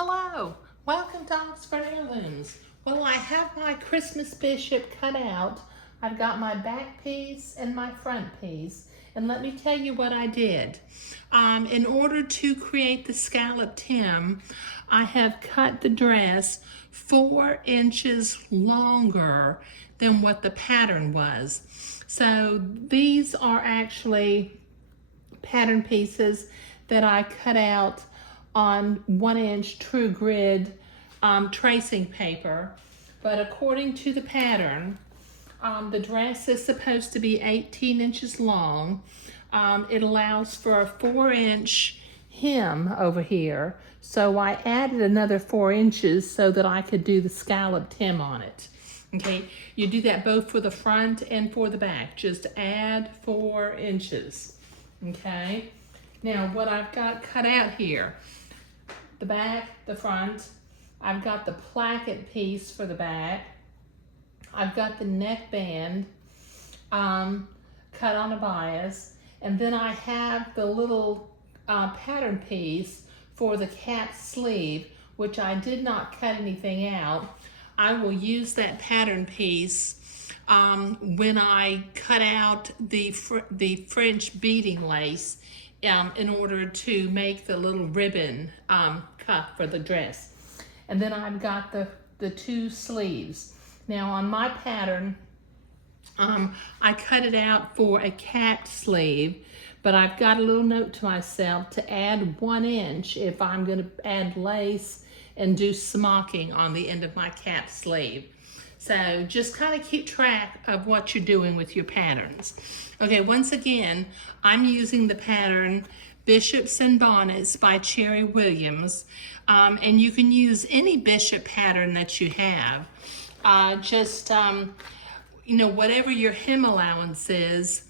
Hello, welcome to Oxford Heirlooms. Well, I have my Christmas bishop cut out. I've got my back piece and my front piece. And let me tell you what I did. In order to create the scalloped hem, I have cut the dress 4 inches longer than what the pattern was. So these are actually pattern pieces that I cut out on 1-inch true grid tracing paper. But according to the pattern, the dress is supposed to be 18 inches long. It allows for a 4-inch hem over here. So I added another 4 inches so that I could do the scalloped hem on it. Okay, you do that both for the front and for the back. Just add 4 inches. Okay, now what I've got cut out here, the back, the front, I've got the placket piece for the back, I've got the neckband cut on a bias, and then I have the little pattern piece for the cap sleeve, which I did not cut anything out. I will use that pattern piece when I cut out the French beading lace in order to make the little ribbon cuff for the dress. And then I've got the 2 sleeves. Now on my pattern, I cut it out for a capped sleeve, but I've got a little note to myself to add 1 inch if I'm going to add lace and do smocking on the end of my cap sleeve. So just kind of keep track of what you're doing with your patterns. Okay, once again, I'm using the pattern Bishops and Bonnets by Chery Williams. And you can use any bishop pattern that you have. Whatever your hem allowance is,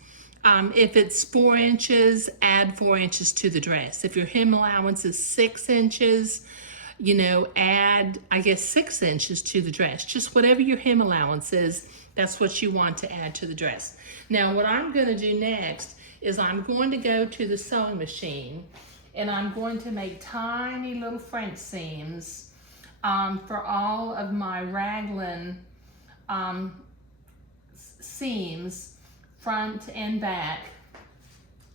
if it's 4 inches, add 4 inches to the dress. If your hem allowance is 6 inches, add, 6 inches to the dress. Just whatever your hem allowance is, that's what you want to add to the dress. Now, what I'm going to do next is I'm going to go to the sewing machine and I'm going to make tiny little French seams for all of my raglan seams, front and back.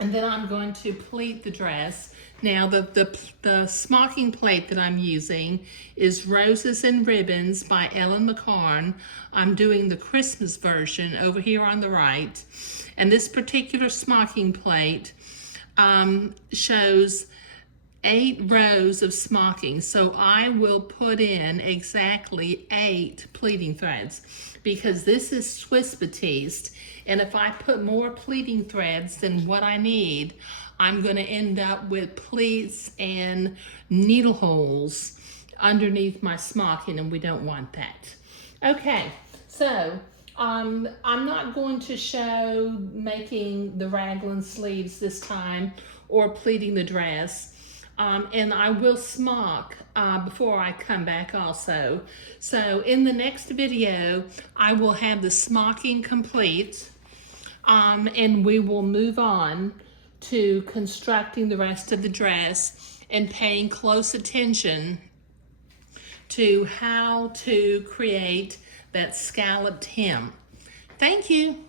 And then I'm going to pleat the dress. Now the smocking plate that I'm using is Roses and Ribbons by Ellen McCarn. I'm doing the Christmas version over here on the right. And this particular smocking plate shows 8 rows of smocking. So I will put in exactly 8 pleating threads because this is Swiss batiste. And if I put more pleating threads than what I need, I'm going to end up with pleats and needle holes underneath my smocking, and we don't want that. Okay, so I'm not going to show making the raglan sleeves this time or pleating the dress. And I will smock before I come back also. So in the next video, I will have the smocking complete. And we will move on to constructing the rest of the dress and paying close attention to how to create that scalloped hem. Thank you.